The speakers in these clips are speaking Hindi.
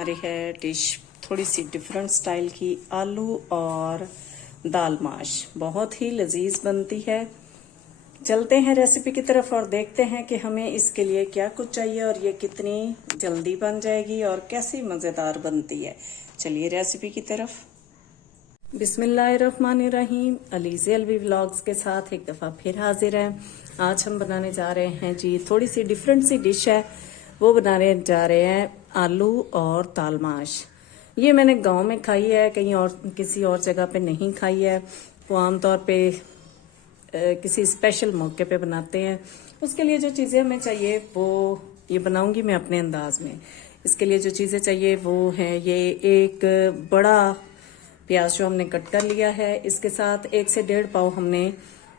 हमारी है डिश थोड़ी सी डिफरेंट स्टाइल की, आलू और दाल माश। बहुत ही लजीज बनती है। चलते हैं रेसिपी की तरफ और देखते हैं कि हमें इसके लिए क्या कुछ चाहिए और ये कितनी जल्दी बन जाएगी और कैसी मज़ेदार बनती है। चलिए रेसिपी की तरफ। बिस्मिल्लाहिर्रहमानिर्रहीम। अलीज़े अलवी व्लॉग्स के साथ एक दफ़ा फिर हाजिर हैं। आज हम बनाने जा रहे हैं जी थोड़ी सी डिफरेंट सी डिश है, वो बनाने जा रहे हैं आलू और दाल माश। ये मैंने गांव में खाई है, कहीं और किसी और जगह पे नहीं खाई है। वो आमतौर पे किसी स्पेशल मौके पे बनाते हैं। उसके लिए जो चीज़ें हमें चाहिए वो ये बनाऊंगी मैं अपने अंदाज में। इसके लिए जो चीज़ें चाहिए वो है ये एक बड़ा प्याज जो हमने कट कर लिया है, इसके साथ 1 से 1.5 पाव हमने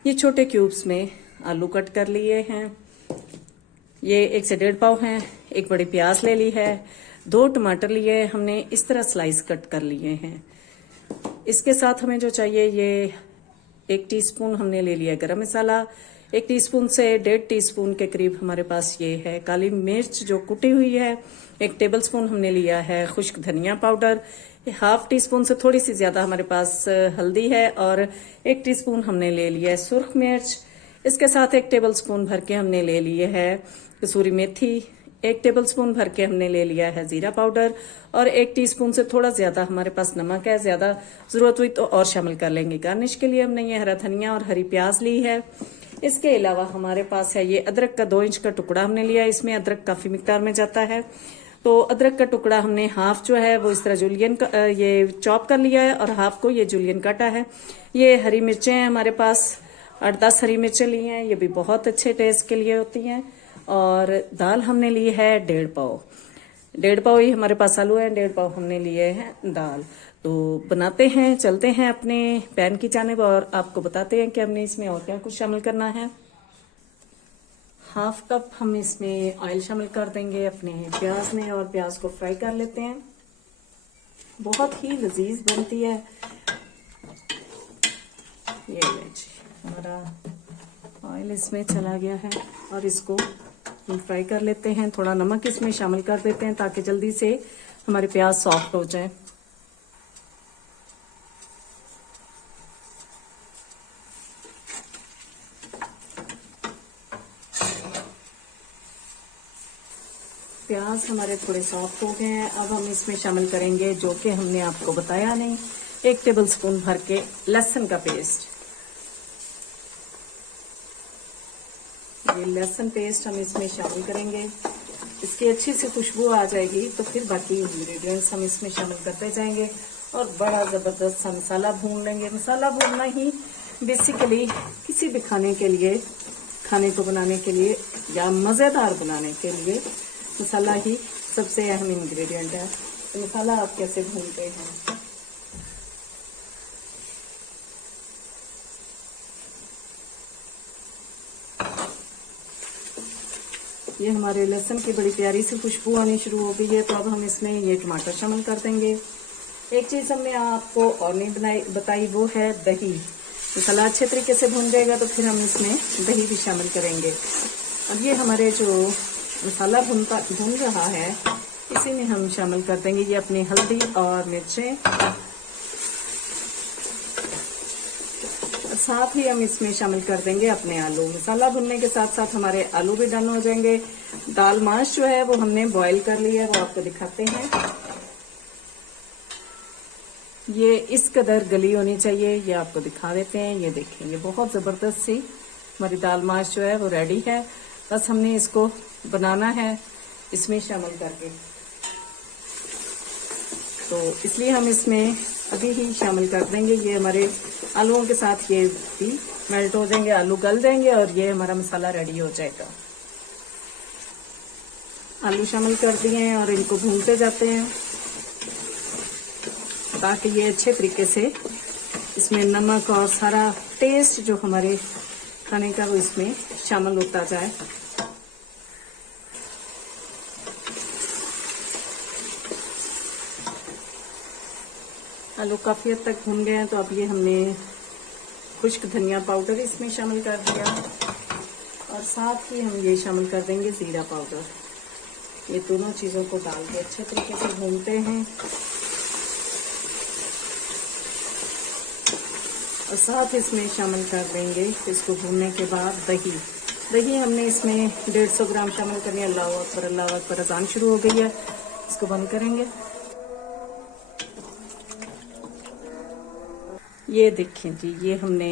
ये छोटे क्यूब्स में आलू कट कर लिए हैं। ये 1 से 1.5 पाव हैं। एक बड़ी प्याज ले ली है, 2 टमाटर लिए हमने इस तरह स्लाइस कट कर लिए हैं। इसके साथ हमें जो चाहिए ये 1 टीस्पून हमने ले लिया गरम मसाला, 1 टीस्पून से 1.5 टीस्पून के करीब हमारे पास ये है काली मिर्च जो कुटी हुई है, 1 टेबलस्पून हमने लिया है खुश्क धनिया पाउडर, 1/2 टीस्पून से थोड़ी सी ज्यादा हमारे पास हल्दी है और 1 टीस्पून हमने ले लिया है सुर्ख मिर्च। इसके साथ 1 टेबलस्पून भर के हमने ले लिए है कसूरी मेथी, 1 टेबलस्पून भर के हमने ले लिया है जीरा पाउडर और 1 टीस्पून से थोड़ा ज्यादा हमारे पास नमक है। ज्यादा जरूरत हुई तो और शामिल कर लेंगे। गार्निश के लिए हमने ये हरा धनिया और हरी प्याज ली है। इसके अलावा हमारे पास है ये अदरक का 2 इंच का टुकड़ा हमने लिया है। इसमें अदरक काफी मिकदार में जाता है, तो अदरक का टुकड़ा हमने हाफ जो है वो इस तरह जूलियन का ये चॉप कर लिया है और हाफ को ये जूलियन काटा है। ये हरी मिर्चें हैं हमारे पास, 8-10 हरी मिर्चें ली हैं, ये भी बहुत अच्छे टेस्ट के लिए होती हैं। और दाल हमने ली है 1.5 पाव, 1.5 पाव ही हमारे पास आलू है, 1.5 पाव हमने लिए हैं दाल। तो बनाते हैं, चलते हैं अपने पैन की जानिब और आपको बताते हैं कि हमने इसमें और क्या कुछ शामिल करना है। 1/2 कप हम इसमें ऑयल शामिल कर देंगे अपने प्याज में और प्याज को फ्राई कर लेते हैं। बहुत ही लजीज बनती है। ये जी हमारा ऑयल इसमें चला गया है और इसको हम फ्राई कर लेते हैं। थोड़ा नमक इसमें शामिल कर देते हैं ताकि जल्दी से हमारे प्याज सॉफ्ट हो जाए। प्याज हमारे थोड़े सॉफ्ट हो गए हैं। अब हम इसमें शामिल करेंगे जो कि हमने आपको बताया नहीं, 1 टेबलस्पून भर के लहसुन का पेस्ट। ये लहसुन पेस्ट हम इसमें शामिल करेंगे। इसकी अच्छी सी खुशबू आ जाएगी तो फिर बाकी इंग्रेडिएंट्स हम इसमें शामिल करते जाएंगे और बड़ा जबरदस्त सा मसाला भून लेंगे। मसाला भूनना ही बेसिकली किसी भी खाने के लिए, खाने को बनाने के लिए या मजेदार बनाने के लिए मसाला ही सबसे अहम इंग्रेडिएंट है। तो मसाला आप कैसे भूनते हैं। ये हमारे लहसुन की बड़ी प्यारी सी खुशबू आनी शुरू हो गई है, तो अब हम इसमें ये टमाटर शामिल कर देंगे। एक चीज हमने आपको और नहीं बताई वो है दही। मसाला अच्छे तरीके से भून जाएगा तो फिर हम इसमें दही भी शामिल करेंगे। अब ये हमारे जो मसाला भून रहा है इसी में हम शामिल कर देंगे ये अपनी हल्दी और मिर्चें, साथ ही हम इसमें शामिल कर देंगे अपने आलू। मसाला भुनने के साथ साथ हमारे आलू भी डन हो जाएंगे। दाल माश जो है वो हमने बॉईल कर लिया है, वो आपको दिखाते हैं। ये इस कदर गली होनी चाहिए, ये आपको दिखा देते हैं। ये देखें, ये बहुत जबरदस्त सी हमारी दाल माश जो है वो रेडी है। बस हमने इसको बनाना है इसमें शामिल करके, तो इसलिए हम इसमें अभी ही शामिल कर देंगे। ये हमारे आलूओं के साथ ये भी मेल्ट हो जाएंगे, आलू गल जाएंगे और ये हमारा मसाला रेडी हो जाएगा। आलू शामिल कर दिए हैं और इनको भूनते जाते हैं ताकि ये अच्छे तरीके से इसमें नमक और सारा टेस्ट जो हमारे खाने का वो इसमें शामिल होता जाए। आलू काफी हद तक भून गए हैं, तो अब ये हमने खुश्क धनिया पाउडर इसमें शामिल कर दिया और साथ ही हम ये शामिल कर देंगे जीरा पाउडर। ये दोनों चीज़ों को डाल के अच्छे तरीके से भूनते हैं। और साथ इसमें शामिल कर देंगे इसको भूनने के बाद दही। दही हमने इसमें 150 ग्राम शामिल करनी है। अल्लाह अकबर, अल्लाह अकबर, अज़ान शुरू हो गई है। इसको बंद करेंगे। ये देखें जी, ये हमने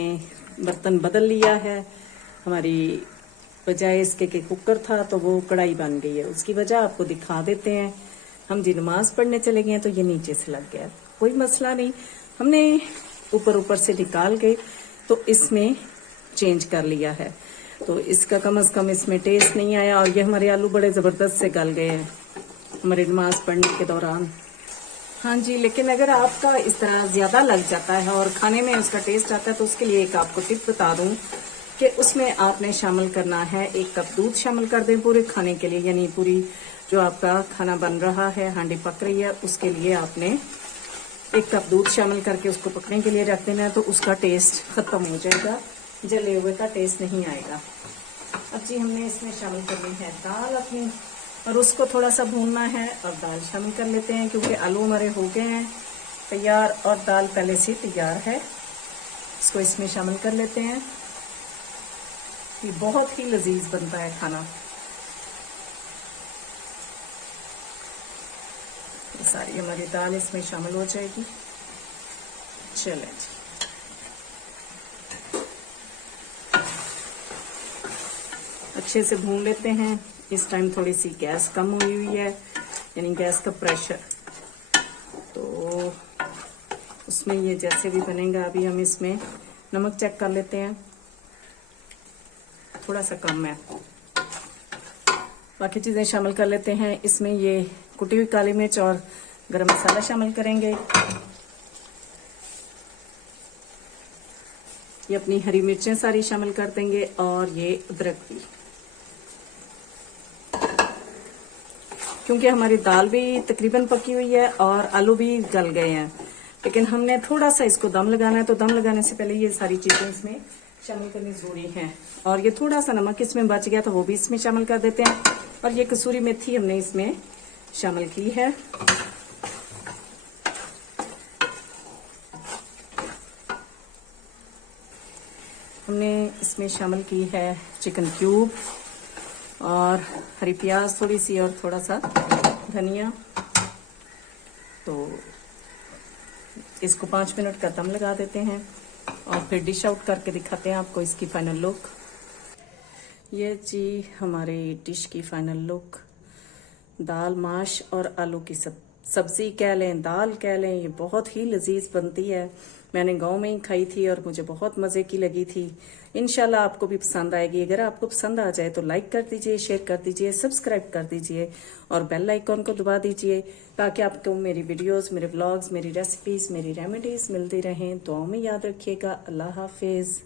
बर्तन बदल लिया है। हमारी बजाय इसके कि कुकर था तो वो कढ़ाई बन गई है। उसकी वजह आपको दिखा देते हैं। हम जी नमाज पढ़ने चले गए हैं तो ये नीचे से लग गया। कोई मसला नहीं, हमने ऊपर से निकाल के तो इसमें चेंज कर लिया है। तो इसका कम से कम इसमें टेस्ट नहीं आया। और ये हमारे आलू बड़े ज़बरदस्त से गल गए हैं हमारी नमाज पढ़ने के दौरान। हाँ जी, लेकिन अगर आपका इस तरह ज़्यादा लग जाता है और खाने में उसका टेस्ट आता है तो उसके लिए एक आपको टिप बता दूं कि उसमें आपने शामिल करना है 1 कप दूध शामिल कर दें पूरे खाने के लिए। यानी पूरी जो आपका खाना बन रहा है, हांडी पक रही है, उसके लिए आपने 1 कप दूध शामिल करके उसको पकने के लिए रख देना है। तो उसका टेस्ट खत्म हो जाएगा, जले हुए का टेस्ट नहीं आएगा। अब जी हमने इसमें शामिल करनी है दाल अपनी और उसको थोड़ा सा भूनना है। और दाल शामिल कर लेते हैं क्योंकि आलू हमारे हो गए हैं तैयार और दाल पहले से तैयार है। इसको इसमें शामिल कर लेते हैं। ये बहुत ही लजीज बनता है खाना। ये सारी हमारी दाल इसमें शामिल हो जाएगी। चलें जी, अच्छे से भून लेते हैं। इस टाइम थोड़ी सी गैस कम हुई है, यानी गैस का प्रेशर। तो उसमें ये जैसे भी बनेगा, अभी हम इसमें नमक चेक कर लेते हैं, थोड़ा सा कम है। बाकी चीज़ें शामिल कर लेते हैं। इसमें ये कुटी हुई काली मिर्च और गरम मसाला शामिल करेंगे। ये अपनी हरी मिर्चें सारी शामिल कर देंगे और ये अदरक भी, क्योंकि हमारी दाल भी तकरीबन पकी हुई है और आलू भी गल गए हैं। लेकिन हमने थोड़ा सा इसको दम लगाना है, तो दम लगाने से पहले ये सारी चीजें इसमें शामिल करनी जरूरी है। और ये थोड़ा सा नमक इसमें बच गया तो वो भी इसमें शामिल कर देते हैं। और ये कसूरी मेथी हमने इसमें शामिल की है। हमने इसमें शामिल की है चिकन क्यूब और हरी प्याज थोड़ी सी और थोड़ा सा धनिया। तो इसको 5 मिनट का दम लगा देते हैं और फिर डिश आउट करके दिखाते हैं आपको इसकी फाइनल लुक। ये जी हमारी डिश की फाइनल लुक। दाल माश और आलू की सब्जी कह लें, दाल कह लें, ये बहुत ही लजीज बनती है। मैंने गांव में ही खाई थी और मुझे बहुत मज़े की लगी थी। इंशाल्लाह आपको भी पसंद आएगी। अगर आपको पसंद आ जाए तो लाइक कर दीजिए, शेयर कर दीजिए, सब्सक्राइब कर दीजिए और बेल आइकॉन को दबा दीजिए ताकि आपको मेरी वीडियोस, मेरे व्लॉग्स, मेरी रेसिपीज़, मेरी रेमेडीज़ मिलती रहें। दुआओं में याद रखिएगा। अल्लाह हाफिज़।